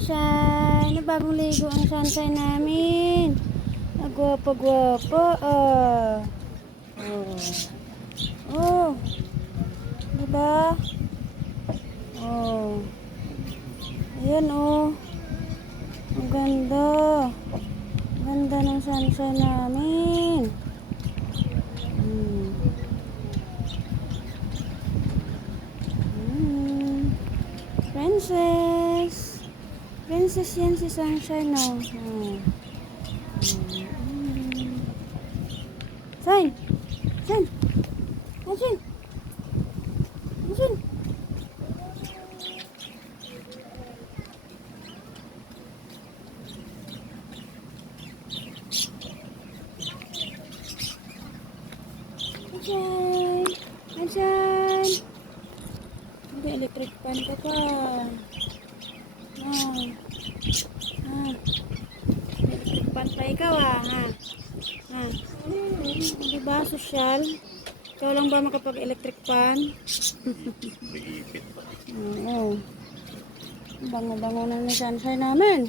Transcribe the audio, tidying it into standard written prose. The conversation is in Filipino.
sunshine. Na bagong ligo ang sunshine namin. Nagwapo-gwapo. Oh. Oh. Diba? Oh. Ayan oh. Ang ganda. Ganda ng sunshine namin. Princess. Princess yan si Sunshine, no? Shine. Shine. Shine. Shine. Shine. Shine. Hindi, electric pan ka pa. Electric pan pa ikaw ha. Diba, sosyal? Ikaw lang ba makapag-electric pan? Oo. Bango-bango na ni sunshine namin.